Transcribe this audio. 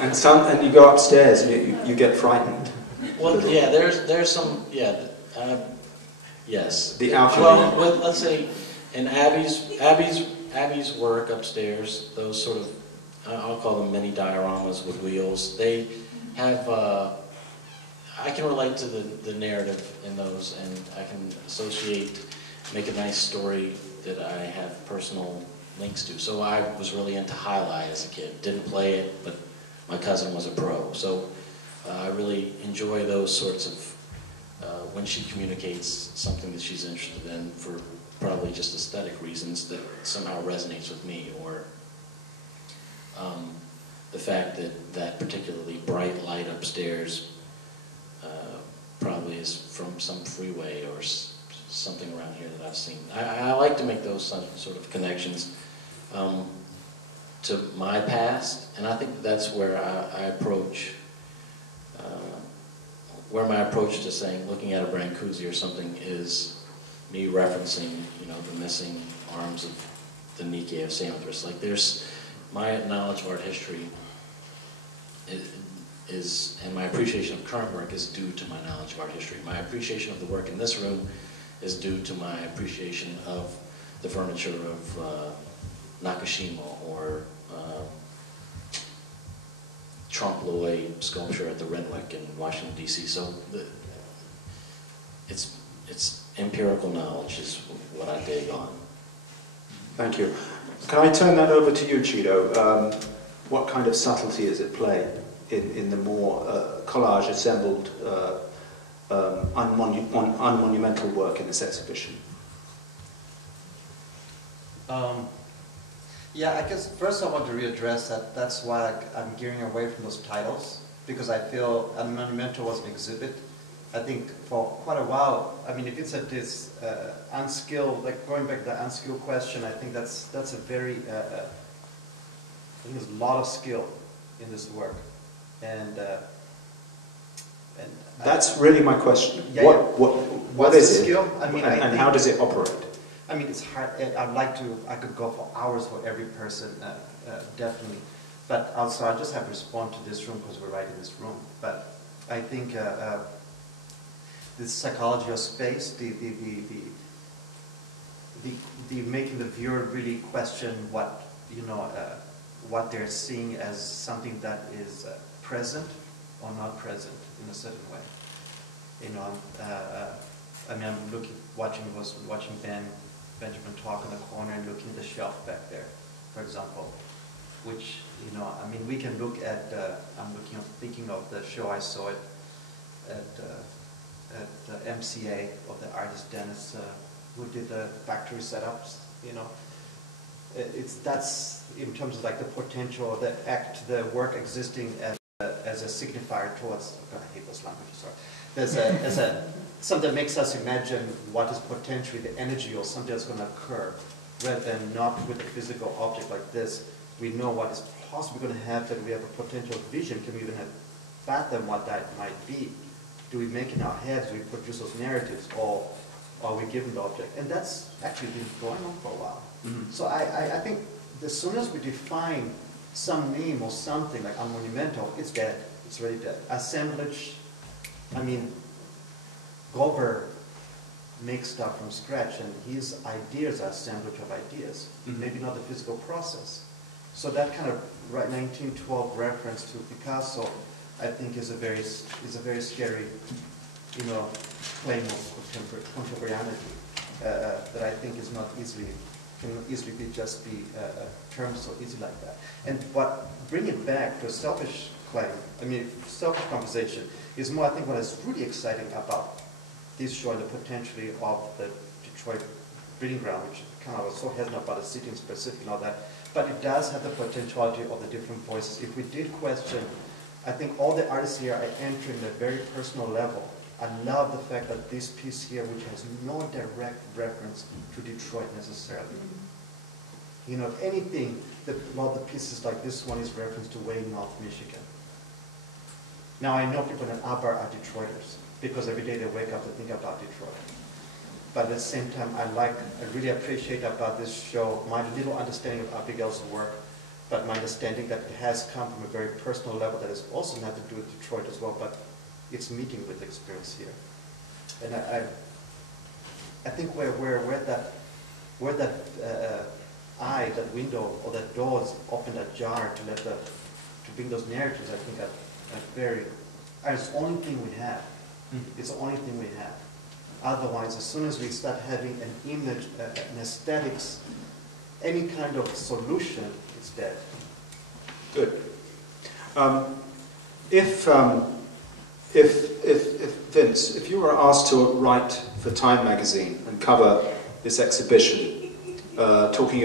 And you go upstairs and you get frightened. Well, yeah, there's some, yeah, yes. The alchemy. Well, let's say in Abby's work upstairs, those sort of, I'll call them mini dioramas with wheels, they have, I can relate to the narrative in those, and I can associate, make a nice story that I have personal links to. So I was really into Highlight as a kid. Didn't play it, but my cousin was a pro. So I really enjoy those sorts of, when she communicates something that she's interested in for probably just aesthetic reasons that somehow resonates with me, or the fact that that particularly bright light upstairs probably is from some freeway or something around here that I've seen. I like to make those sort of connections to my past, and I think that's where I approach, where my approach to saying, looking at a Brancusi or something is me referencing, you know, the missing arms of the Nike of Samothrace. Like there's, my knowledge of art history is, and my appreciation of current work is due to my knowledge of art history. My appreciation of the work in this room is due to my appreciation of the furniture of Nakashima or Trompe l'oeil sculpture at the Renwick in Washington, D.C. So it's empirical knowledge is what I dig on. Thank you. Can I turn that over to you, Chido? What kind of subtlety is at play in the more collage assembled unmonumental work in this exhibition? Yeah, I guess first I want to readdress that. That's why I'm gearing away from those titles, because I feel Unmonumental was an exhibit. I think for quite a while, I mean, if it's at this unskilled, like going back to the unskilled question, I think that's a very, I think there's a lot of skill in this work. And that's really my question. Yeah, what is the it? skill? I mean, and how does it operate? I mean, it's hard. I could go for hours for every person, definitely. But also, I just have to respond to this room because we're right in this room. But I think this psychology of space, the making the viewer really question what, you know, what they're seeing as something that is present or not present in a certain way. You know, I mean, was watching Benjamin talk in the corner and looking at the shelf back there, for example, which, you know, I mean, we can look at, thinking of the show I saw it at the MCA of the artist Dennis, who did the factory setups, you know. That's in terms of like the potential, the work existing as a signifier towards, oh God, I hate those languages, sorry. As something that makes us imagine what is potentially the energy or something that's going to occur, rather than not with a physical object like this. We know what is possibly going to happen. We have a potential vision. Can we even fathom what that might be? Do we make in our heads? Do we produce those narratives, or are we given the object? And that's actually been going on for a while. Mm-hmm. So I think as soon as we define some name or something like unmonumental, it's dead. It's already dead. Assemblage, I mean, Goldberg makes stuff from scratch, and his ideas are assemblage of ideas, maybe not the physical process. So that kind of 1912 reference to Picasso, I think, is a very scary, you know, claim of contemporaneity that I think is not can easily be termed so easy like that. And bring it back to a selfish claim, I mean, selfish conversation is more, I think, what is really exciting about this show and the potentially of the Detroit breeding ground, which kind of was so hesitant about the city in specific and all that, but it does have the potentiality of the different voices. If we did question, I think all the artists here are entering at a very personal level. I love the fact that this piece here, which has no direct reference to Detroit necessarily. You know, if anything, a lot of the pieces like this one is reference to Wayne, North Michigan. Now, I know people in Ann Arbor are Detroiters, because every day they wake up to think about Detroit. But at the same time, I really appreciate about this show, my little understanding of Abigail's work, but my understanding that it has come from a very personal level that has also nothing to do with Detroit as well, but it's meeting with the experience here. And I think where that eye, that window, or that door is opened ajar to bring those narratives, I think it's the only thing we have. It's the only thing we have. Otherwise, as soon as we start having an image, an aesthetics, any kind of solution, it's dead. Good. If Vince, if you were asked to write for Time magazine and cover this exhibition, talking